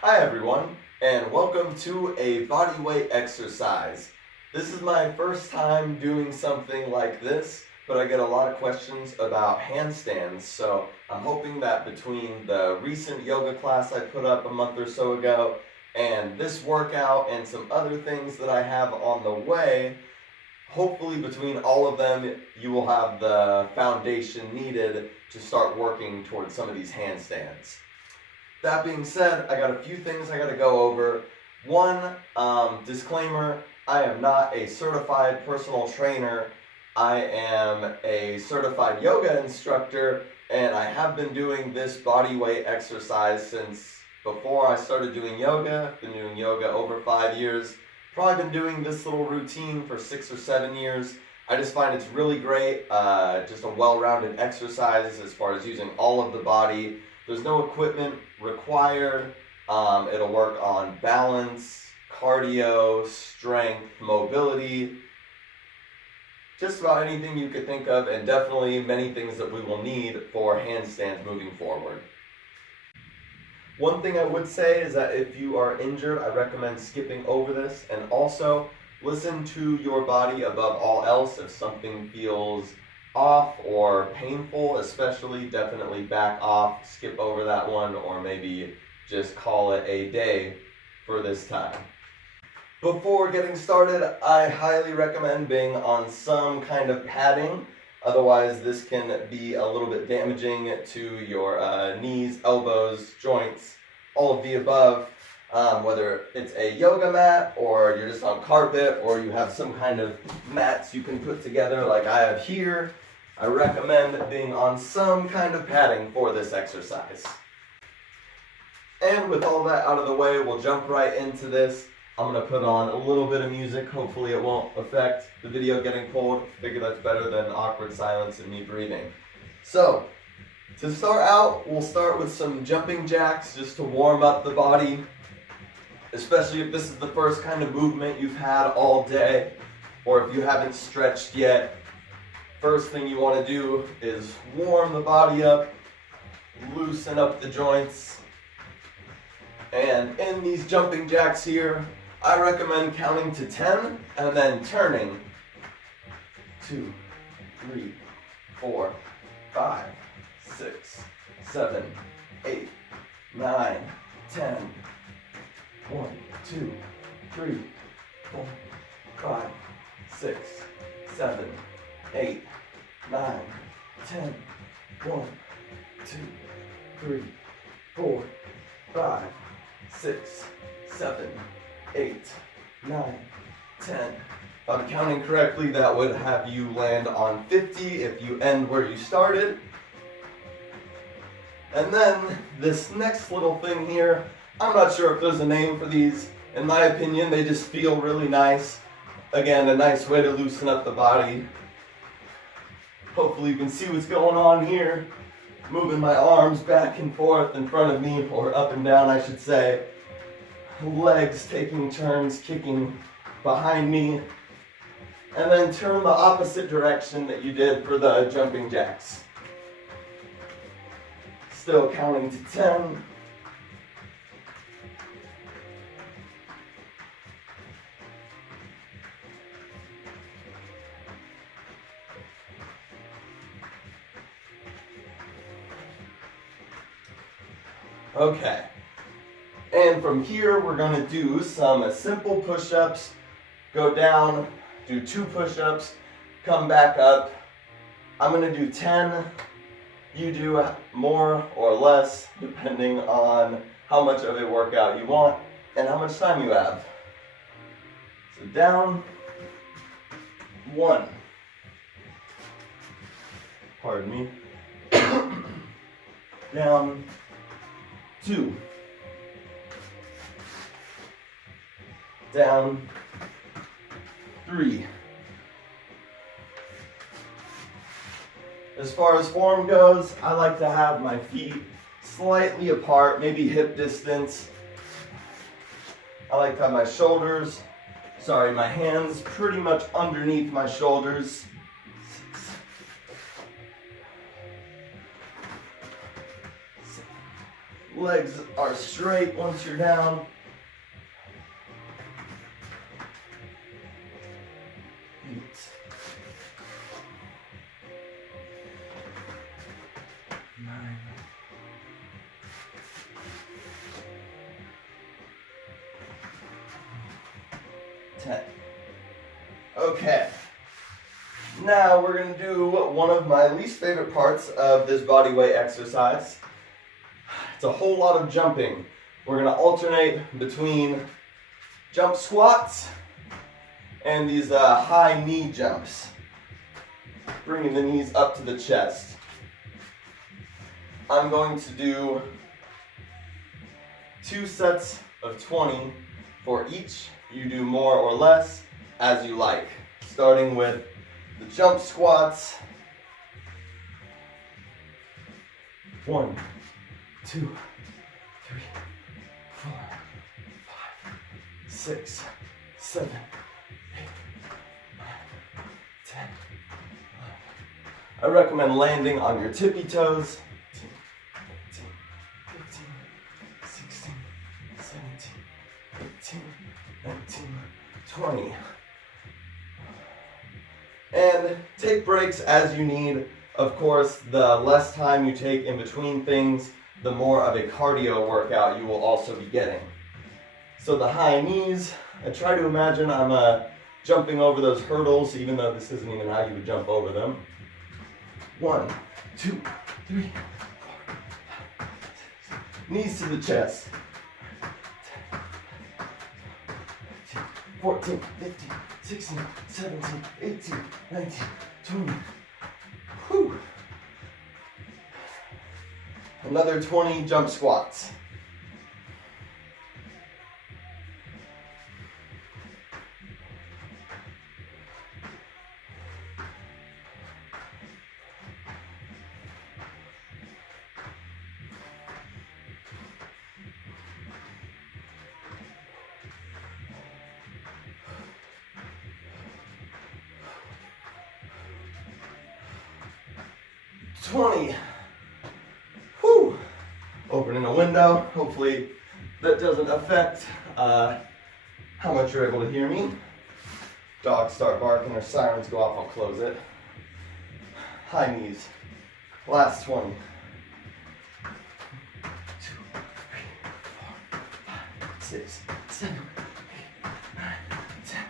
Hi everyone, and welcome to a bodyweight exercise. This is my first time doing something like this, but I get a lot of questions about handstands, so I'm hoping that between the recent yoga class I put up a month or so ago and this workout and some other things that I have on the way, hopefully between all of them you will have the foundation needed to start working towards some of these handstands. That being said, I got a few things I got to go over. One, disclaimer, I am not a certified personal trainer. I am a certified yoga instructor, and I have been doing this bodyweight exercise since before I started doing yoga. I've been doing yoga over 5 years. Probably been doing this little routine for 6 or 7 years. I just find it's really great, just a well-rounded exercise as far as using all of the body. There's no equipment required. It'll work on balance, cardio, strength, mobility, just about anything you could think of, and definitely many things that we will need for handstands moving forward. One thing I would say is that if you are injured, I recommend skipping over this, and also listen to your body above all else. If something feels off or painful, especially, definitely back off, skip over that one, or maybe just call it a day for this time. Before getting started, I highly recommend being on some kind of padding. Otherwise, this can be a little bit damaging to your knees, elbows, joints, all of the above. Whether it's a yoga mat, or you're just on carpet, or you have some kind of mats you can put together like I have here, I recommend being on some kind of padding for this exercise. And with all that out of the way, we'll jump right into this. I'm going to put on a little bit of music. Hopefully it won't affect the video getting pulled. I figure that's better than awkward silence and me breathing. So, to start out, we'll start with some jumping jacks just to warm up the body, especially if this is the first kind of movement you've had all day, or if you haven't stretched yet. First thing you want to do is warm the body up, loosen up the joints, and in these jumping jacks here, I recommend counting to 10 and then turning 2, 3, 4, 5, 6, 7, 8, 9, 10. 1, 2, 3, 4, 5, 6, 7, 8, 9, 10. 1, 2, 3, 4, 5, 6, 7, 8, 9, 10. If I'm counting correctly, that would have you land on 50 if you end where you started. And then this next little thing here, I'm not sure if there's a name for these. In my opinion, they just feel really nice. Again, a nice way to loosen up the body. Hopefully you can see what's going on here. Moving my arms back and forth in front of me, or up and down I should say. Legs taking turns, kicking behind me. And then turn the opposite direction that you did for the jumping jacks. Still counting to 10. Okay, and from here we're going to do some simple push-ups. Go down, do 2 push-ups, come back up. I'm going to do 10. You do more or less depending on how much of a workout you want and how much time you have. So down, 1. Pardon me. Down, 2. Down, 3. As far as form goes, I like to have my feet slightly apart, maybe hip distance. I like to have my shoulders, my hands pretty much underneath my shoulders. 6. Legs are straight once you're down. 8, 9, 10. Okay. Now we're going to do one of my least favorite parts of this body weight exercise. It's a whole lot of jumping. We're going to alternate between jump squats and these high knee jumps, bringing the knees up to the chest. I'm going to do 2 sets of 20 for each. You do more or less as you like. Starting with the jump squats. 1, 2, 3, 4, 5, 6, 7, 8, 9, 10, 11. I recommend landing on your tippy toes. 18, 15, 16, 17, 18, 19, 20. And take breaks as you need. Of course, the less time you take in between things, the more of a cardio workout you will also be getting. So the high knees, I try to imagine I'm jumping over those hurdles, even though this isn't even how you would jump over them. 1, 2, 3, 4, 5, 6. Knees to the chest. 14, 15, 16, 17, 18, 19, 20. Whew. Another 20 jump squats. Whew. Opening a window. Hopefully that doesn't affect how much you're able to hear me. Dogs start barking or sirens go off, I'll close it. High knees. Last 20. 2, 3, 4, 5, 6, 7, 8, 9, 10.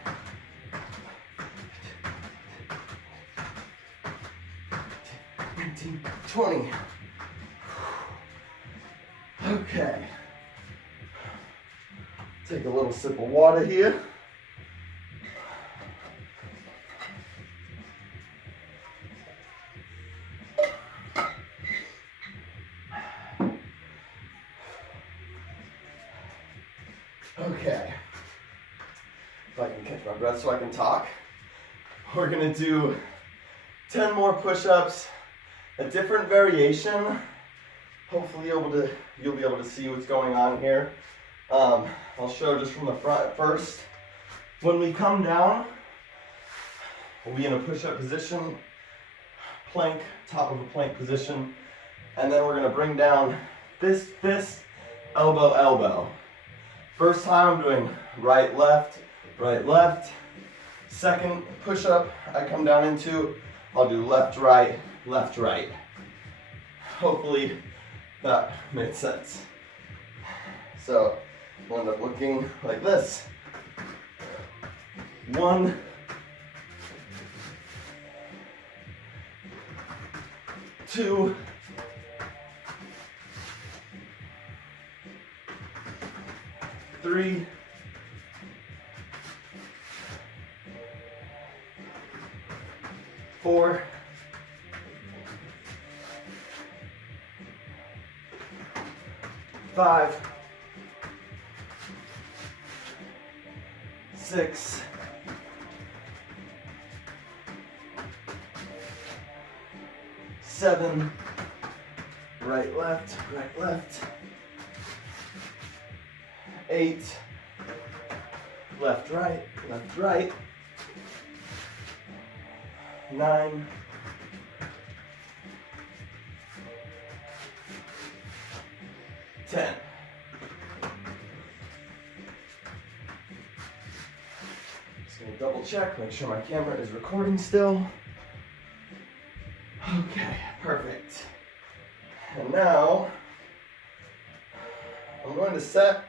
19, 20. Okay. Take a little sip of water here. Okay. If I can catch my breath so I can talk. We're gonna do 10 more push-ups, a different variation. Hopefully you'll be able to see what's going on here. I'll show just from the front at first. When we come down, we'll be in a push-up position, plank, top of a plank position, and then we're gonna bring down fist, fist, elbow, elbow. First time I'm doing right, left, right, left. Second push-up I come down into, I'll do left, right, left, right. Hopefully that made sense. So we'll end up looking like this. 1, 2, 3, 4, 5, 6, 7, right, left, 8, left, right, 9, 10, 10. Just gonna double check, make sure my camera is recording still. Okay, perfect. And now, I'm going to set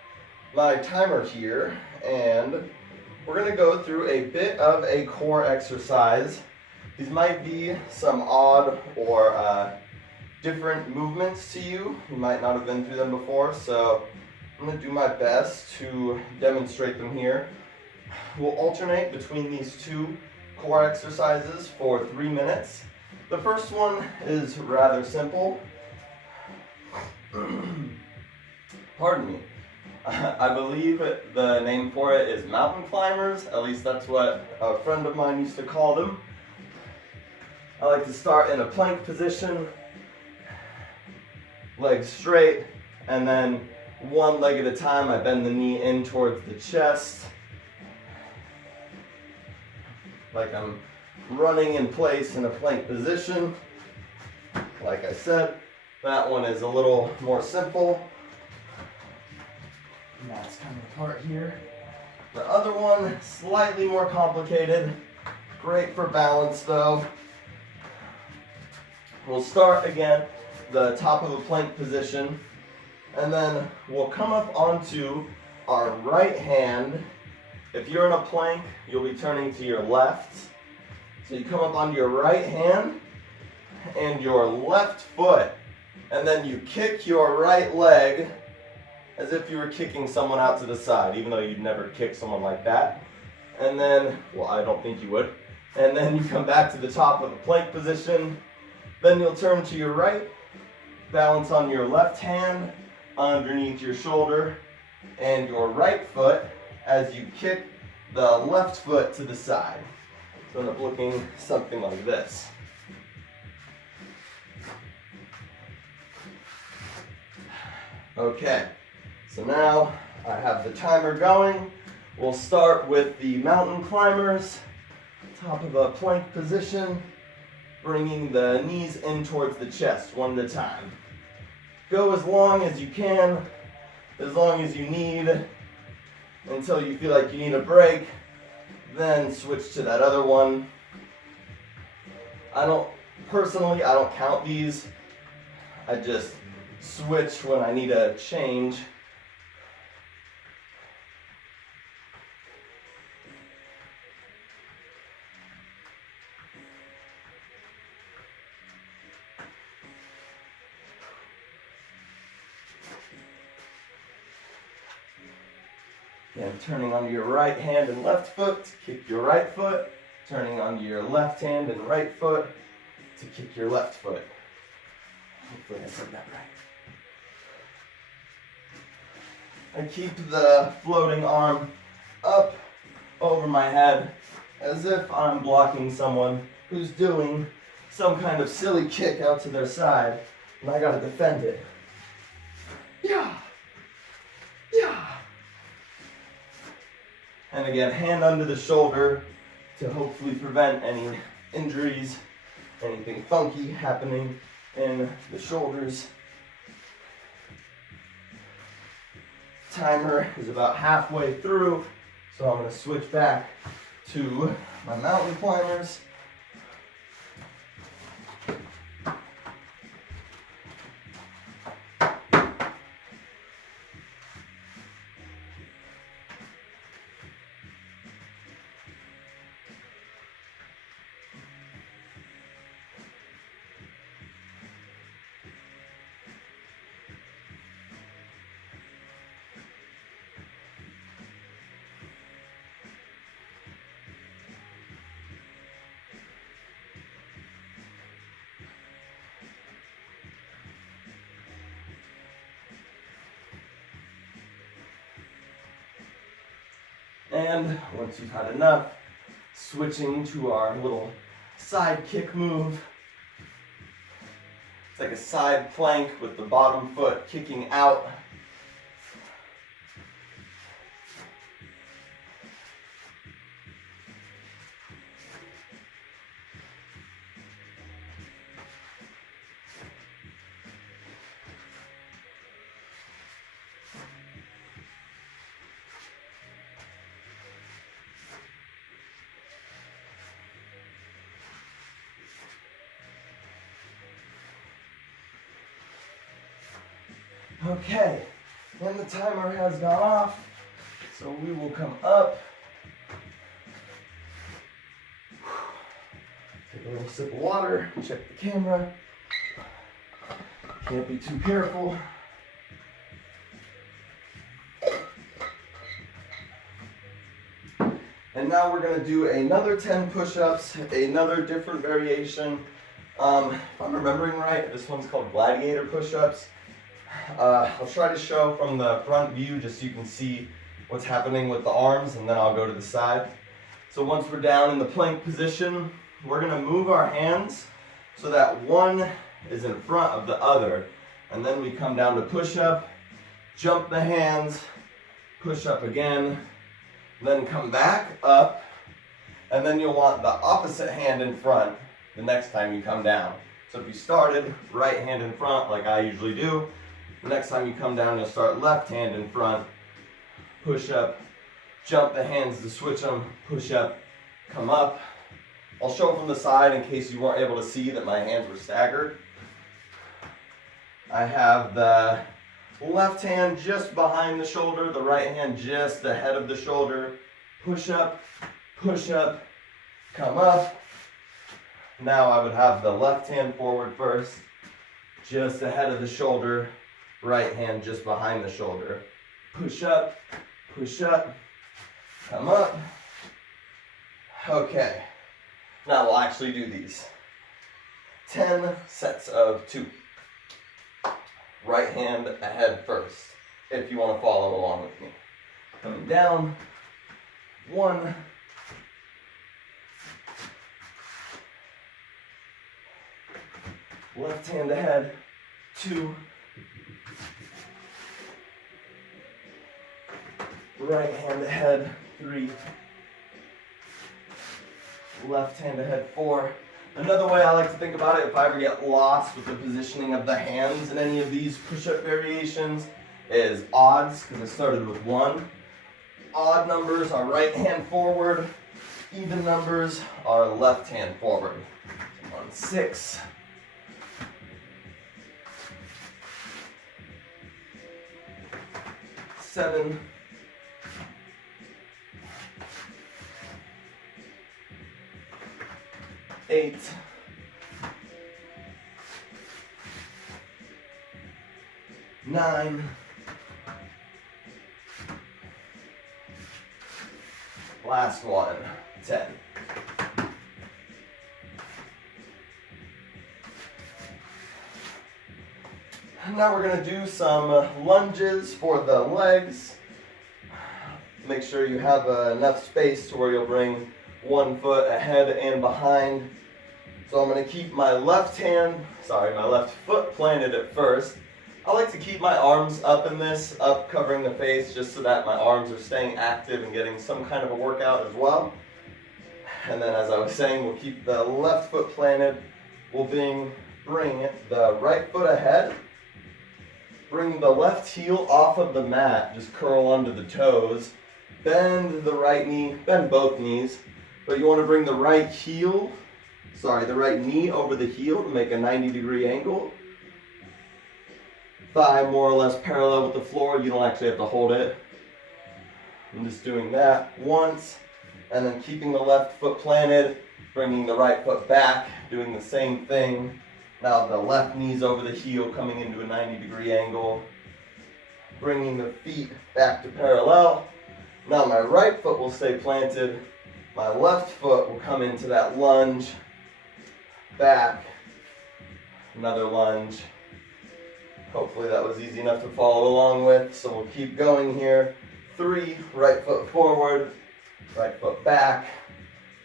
my timer here, and we're going to go through a bit of a core exercise. These might be some odd or different movements to you. You might not have been through them before, so I'm going to do my best to demonstrate them here. We'll alternate between these two core exercises for 3 minutes. The first one is rather simple. Pardon me. I believe the name for it is mountain climbers. At least that's what a friend of mine used to call them. I like to start in a plank position, legs straight, and then one leg at a time I bend the knee in towards the chest, like I'm running in place in a plank position. Like I said, that one is a little more simple. And that's kind of the part here. The other one, slightly more complicated. Great for balance though. We'll start again, the top of a plank position, and then we'll come up onto our right hand. If you're in a plank, you'll be turning to your left. So you come up onto your right hand and your left foot, and then you kick your right leg as if you were kicking someone out to the side, even though you'd never kick someone like that. And then, well, I don't think you would. And then you come back to the top of the plank position. Then you'll turn to your right, balance on your left hand underneath your shoulder and your right foot as you kick the left foot to the side. So end up looking something like this. Okay, so now I have the timer going. We'll start with the mountain climbers, top of a plank position, bringing the knees in towards the chest one at a time. Go as long as you can, as long as you need, until you feel like you need a break. Then switch to that other one. I don't count these. I just switch when I need a change. Again, turning onto your right hand and left foot to kick your right foot. Turning onto your left hand and right foot to kick your left foot. Hopefully I said that right. I keep the floating arm up over my head as if I'm blocking someone who's doing some kind of silly kick out to their side, and I gotta defend it. Yeah. Yeah. And again, hand under the shoulder to hopefully prevent any injuries, anything funky happening in the shoulders. Timer is about halfway through, so I'm going to switch back to my mountain climbers. And once you've had enough, switching to our little side kick move. It's like a side plank with the bottom foot kicking out. Okay, and the timer has gone off, so we will come up. Take a little sip of water, check the camera. Can't be too careful. And now we're going to do another 10 push-ups, another different variation. If I'm remembering right, this one's called Gladiator Push-Ups. I'll try to show from the front view just so you can see what's happening with the arms, and then I'll go to the side. So once we're down in the plank position, we're going to move our hands so that one is in front of the other. And then we come down to push-up, jump the hands, push up again, then come back up, and then you'll want the opposite hand in front the next time you come down. So if you started right hand in front like I usually do, the next time you come down you'll start left hand in front, push up, jump the hands to switch them, push up, come up. I'll show from the side in case you weren't able to see that my hands were staggered. I have the left hand just behind the shoulder, the right hand just ahead of the shoulder. Push up, come up. Now I would have the left hand forward first, just ahead of the shoulder, right hand just behind the shoulder. Push up, come up. Okay, now we'll actually do these. 10 sets of 2. Right hand ahead first, if you want to follow along with me. Coming down, 1, left hand ahead, 2, right hand ahead, 3, left hand ahead, 4. Another way I like to think about it, if I ever get lost with the positioning of the hands in any of these push-up variations, is odds, because I started with 1. Odd numbers are right hand forward. Even numbers are left hand forward. 1, 6. 7. 8. 9. Last one, 10. Now we're going to do some lunges for the legs. Make sure you have enough space to where you'll bring one foot ahead and behind. So I'm going to keep my left foot planted at first. I like to keep my arms up in this, up covering the face, just so that my arms are staying active and getting some kind of a workout as well. And then as I was saying, we'll keep the left foot planted. We'll bring the right foot ahead. Bring the left heel off of the mat, just curl under the toes. Bend the right knee, bend both knees. But you want to bring the right knee over the heel to make a 90-degree angle. Thigh more or less parallel with the floor. You don't actually have to hold it. I'm just doing that once, and then keeping the left foot planted, bringing the right foot back, doing the same thing. Now the left knee's over the heel, coming into a 90-degree angle. Bringing the feet back to parallel. Now my right foot will stay planted. My left foot will come into that lunge, back, another lunge. Hopefully that was easy enough to follow along with, so we'll keep going here. 3, right foot forward, right foot back.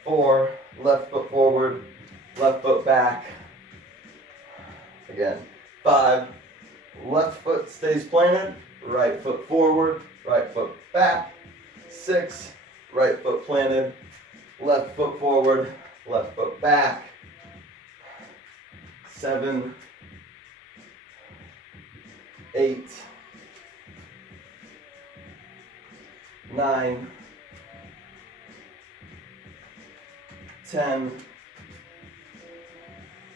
4, left foot forward, left foot back. Again, 5, left foot stays planted, right foot forward, right foot back. 6, right foot planted, left foot forward, left foot back. 7, 8, 9, 10.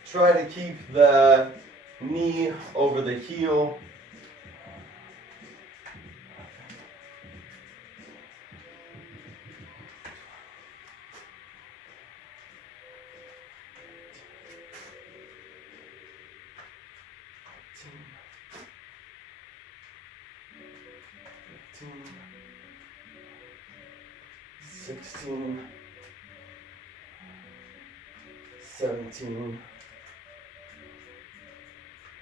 Try to keep the knee over the heel. 15, 16, 17,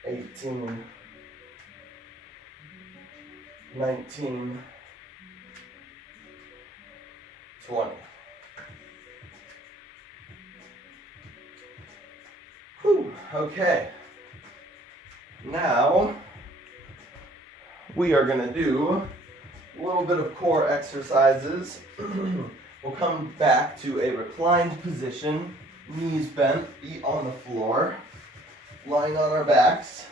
18, 19, 20. Whew, okay. Now, we are going to do a little bit of core exercises. We'll come back to a reclined position, knees bent, feet on the floor, lying on our backs.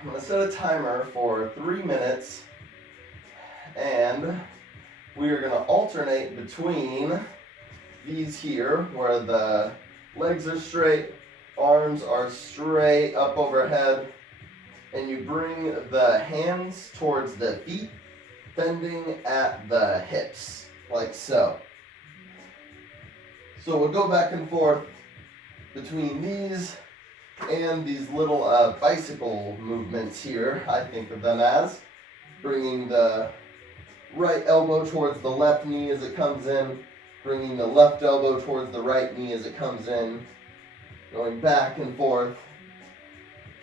I'm going to set a timer for 3 minutes, and we are going to alternate between these here, where the legs are straight, arms are straight up overhead, and you bring the hands towards the feet, bending at the hips, like so. So we'll go back and forth between these and these little bicycle movements here, I think of them as. Bringing the right elbow towards the left knee as it comes in, bringing the left elbow towards the right knee as it comes in, going back and forth,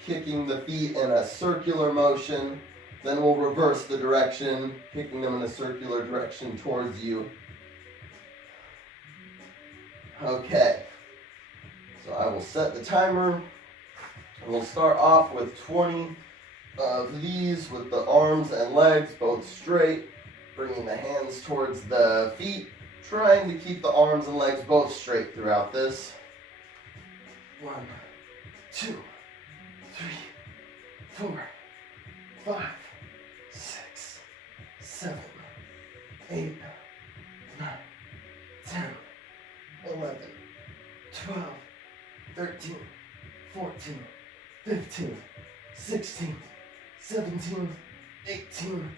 kicking the feet in a circular motion. Then we'll reverse the direction, kicking them in a circular direction towards you. Okay, so I will set the timer. We'll start off with 20 of these with the arms and legs both straight, bringing the hands towards the feet, trying to keep the arms and legs both straight throughout this. 1, 2, 3, 4, 5, 6, 7, 8, 9, 10, 11, 12, 13, 14, 15, 16, 17, 18,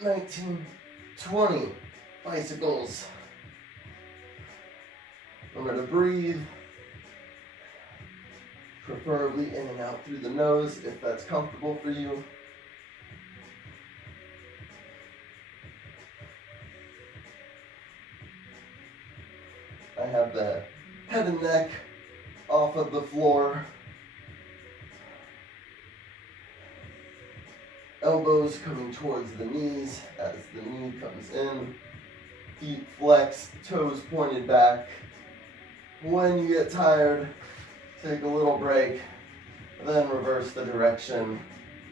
19, 20 bicycles. Remember to breathe, preferably in and out through the nose if that's comfortable for you. I have the head and neck off of the floor. Elbows coming towards the knees as the knee comes in. Feet flexed, toes pointed back. When you get tired, take a little break, then reverse the direction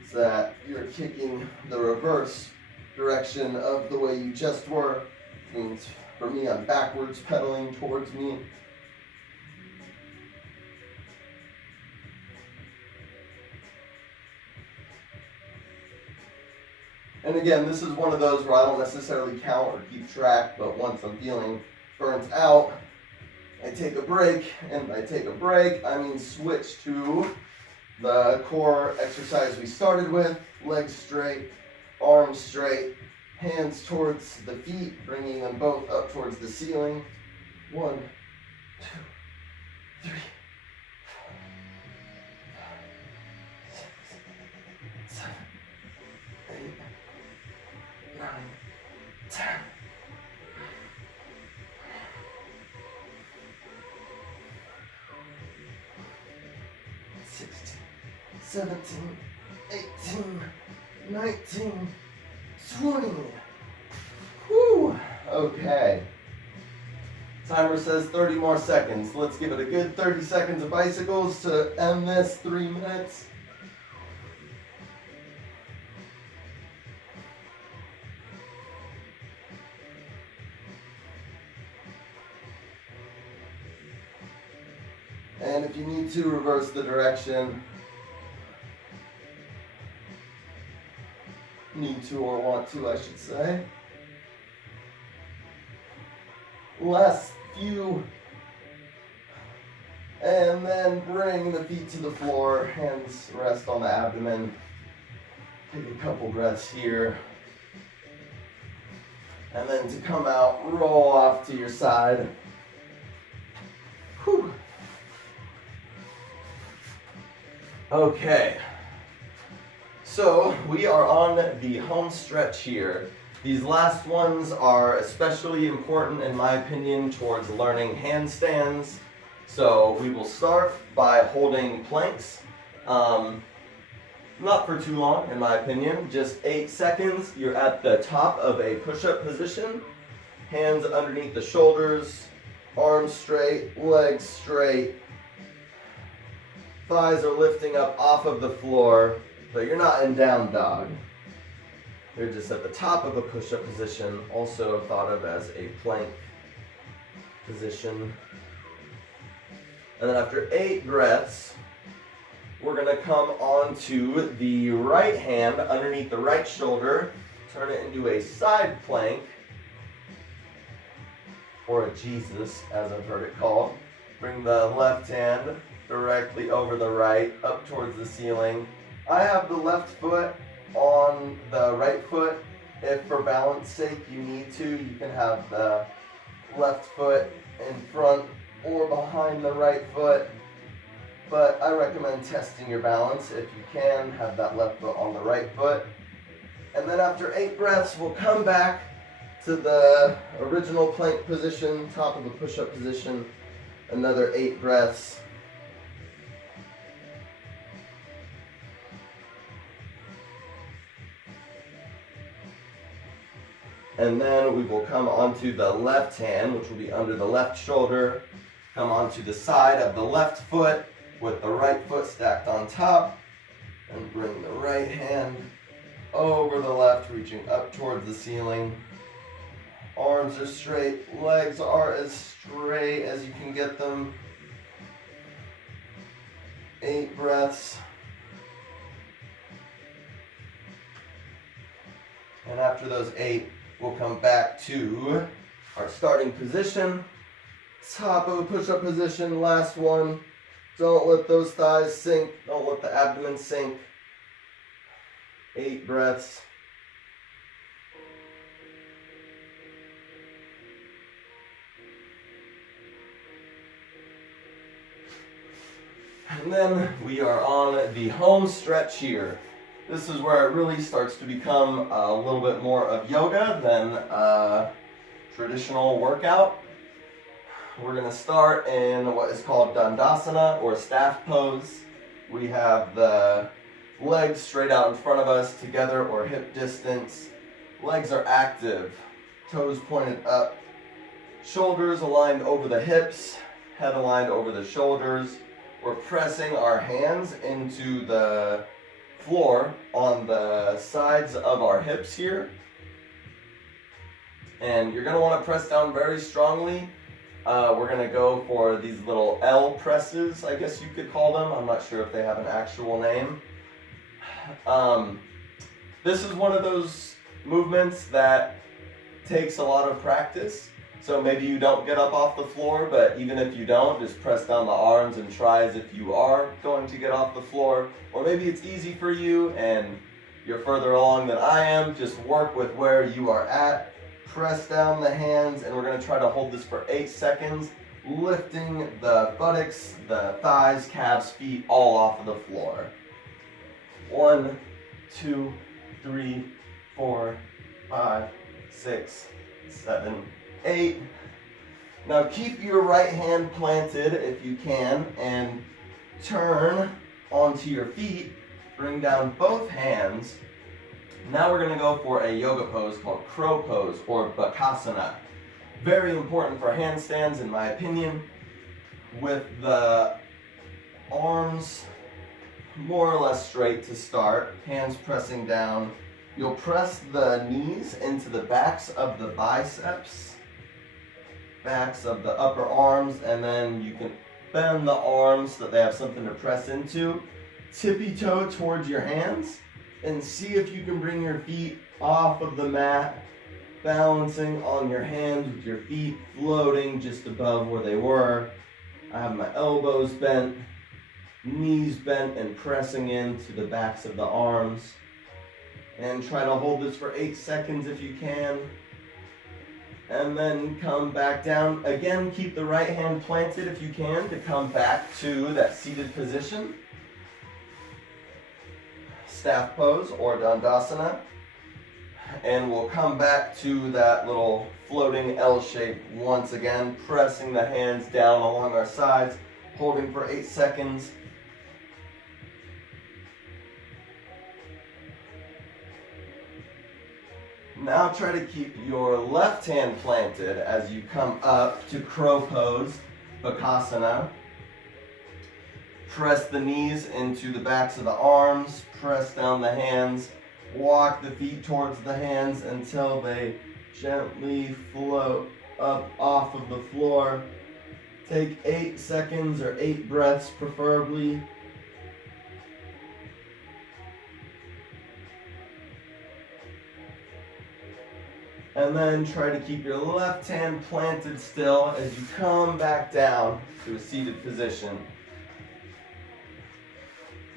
so that you're kicking the reverse direction of the way you just were. Which means for me, I'm backwards pedaling towards me. And again, this is one of those where I don't necessarily count or keep track, but once I'm feeling burnt out, I take a break, and by take a break, I mean switch to the core exercise we started with, legs straight, arms straight, hands towards the feet, bringing them both up towards the ceiling. 1, 2, 3, 4, 5, 6, 7, 8, 9, 10. 16, 17, 18, 19, 20. Whew. Okay. Timer says 30 more seconds. Let's give it a good 30 seconds of bicycles to end this 3 minutes. And if you need to, reverse the direction. Need to or want to, I should say. Last few. And then bring the feet to the floor, hands rest on the abdomen. Take a couple breaths here. And then to come out, roll off to your side. Whew. Okay, so we are on the home stretch here. These last ones are especially important in my opinion towards learning handstands. So we will start by holding planks. Not for too long in my opinion, just 8 seconds. You're at the top of a push-up position. Hands underneath the shoulders, arms straight, legs straight. Thighs are lifting up off of the floor, but you're not in down dog. You're just at the top of a push-up position, also thought of as a plank position. And then after 8 breaths, we're going to come onto the right hand underneath the right shoulder, turn it into a side plank, or a Jesus, as I've heard it called. Bring the left hand directly over the right, up towards the ceiling. I have the left foot on the right foot. If for balance sake you need to, you can have the left foot in front or behind the right foot. But I recommend testing your balance. If you can, have that left foot on the right foot. And then after 8 breaths, we'll come back to the original plank position, top of a push-up position. Another 8 breaths. And then we will come onto the left hand, which will be under the left shoulder. Come onto the side of the left foot with the right foot stacked on top. And bring the right hand over the left, reaching up towards the ceiling. Arms are straight, legs are as straight as you can get them. 8 breaths. And after those 8, we'll come back to our starting position. Top of a push-up position, last one. Don't let those thighs sink. Don't let the abdomen sink. 8 breaths. And then we are on the home stretch here. This is where it really starts to become a little bit more of yoga than a traditional workout. We're going to start in what is called Dandasana, or staff pose. We have the legs straight out in front of us, together or hip distance. Legs are active, toes pointed up, shoulders aligned over the hips, head aligned over the shoulders. We're pressing our hands into the floor on the sides of our hips here. And you're going to want to press down very strongly. We're going to go for these little L presses, I guess you could call them. I'm not sure if they have an actual name. This is one of those movements that takes a lot of practice. So maybe you don't get up off the floor, but even if you don't, just press down the arms and try as if you are going to get off the floor. Or maybe it's easy for you and you're further along than I am. Just work with where you are at. Press down the hands, and we're going to try to hold this for 8 seconds, lifting the buttocks, the thighs, calves, feet all off of the floor. 1, 2, 3, 4, 5, 6, 7, 8. Now keep your right hand planted if you can, and turn onto your feet. Bring down both hands. Now we're going to go for a yoga pose called crow pose, or bakasana. Very important for handstands in my opinion. With the arms more or less straight to start, hands pressing down. You'll press the knees into the backs of the biceps, backs of the upper arms, and then you can bend the arms so that they have something to press into. Tippy toe towards your hands. And see if you can bring your feet off of the mat, balancing on your hands with your feet floating just above where they were. I have my elbows bent, knees bent, and pressing into the backs of the arms. And try to hold this for 8 seconds if you can. And then come back down. Again, keep the right hand planted if you can to come back to that seated position. staff pose or Dandasana. And we'll come back to that little floating L shape once again, pressing the hands down along our sides, holding for 8 seconds. Now try to keep your left hand planted as you come up to crow pose, Bakasana. Press the knees into the backs of the arms, press down the hands, walk the feet towards the hands until they gently float up off of the floor. Take 8 seconds or 8 breaths preferably. And then try to keep your left hand planted still as you come back down to a seated position.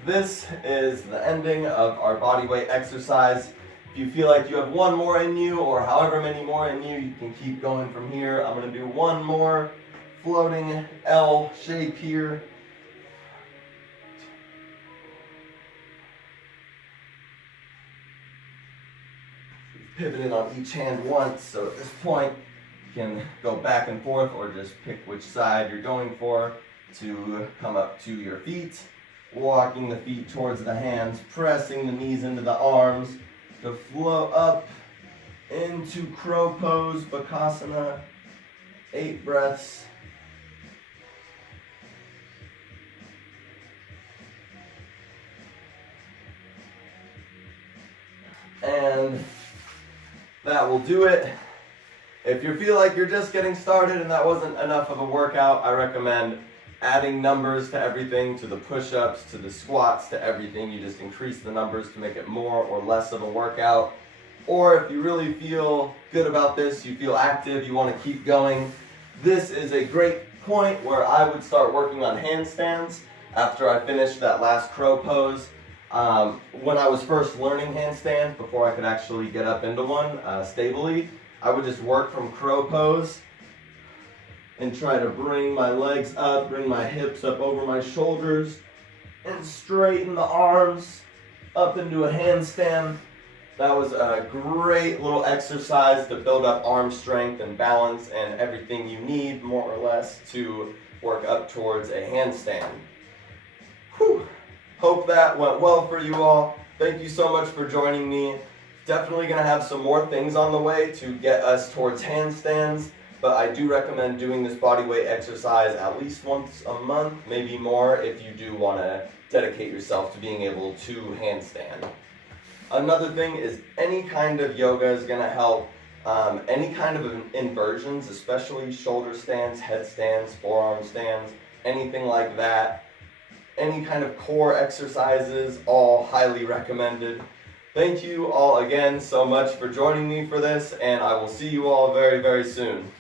This is the ending of our bodyweight exercise. If you feel like you have one more in you or however many more in you, you can keep going from here. I'm going to do one more floating L shape here. Pivoted on each hand once, so at this point you can go back and forth or just pick which side you're going for to come up to your feet, walking the feet towards the hands, pressing the knees into the arms to flow up into crow pose, Bakasana. 8 breaths. And that will do it. If you feel like you're just getting started and that wasn't enough of a workout, I recommend adding numbers to everything, to the push-ups, to the squats, to everything. You just increase the numbers to make it more or less of a workout. Or if you really feel good about this, you feel active, you want to keep going, this is a great point where I would start working on handstands after I finished that last crow pose. When I was first learning handstands, before I could actually get up into one stably, I would just work from crow pose and try to bring my legs up, bring my hips up over my shoulders, and straighten the arms up into a handstand. That was a great little exercise to build up arm strength and balance and everything you need, more or less, to work up towards a handstand. Whew. Hope that went well for you all. Thank you so much for joining me. Definitely going to have some more things on the way to get us towards handstands, but I do recommend doing this bodyweight exercise at least once a month, maybe more if you do want to dedicate yourself to being able to handstand. Another thing is any kind of yoga is going to help. Any kind of inversions, especially shoulder stands, headstands, forearm stands, anything like that. Any kind of core exercises, all highly recommended. Thank you all again so much for joining me for this, and I will see you all very, very soon.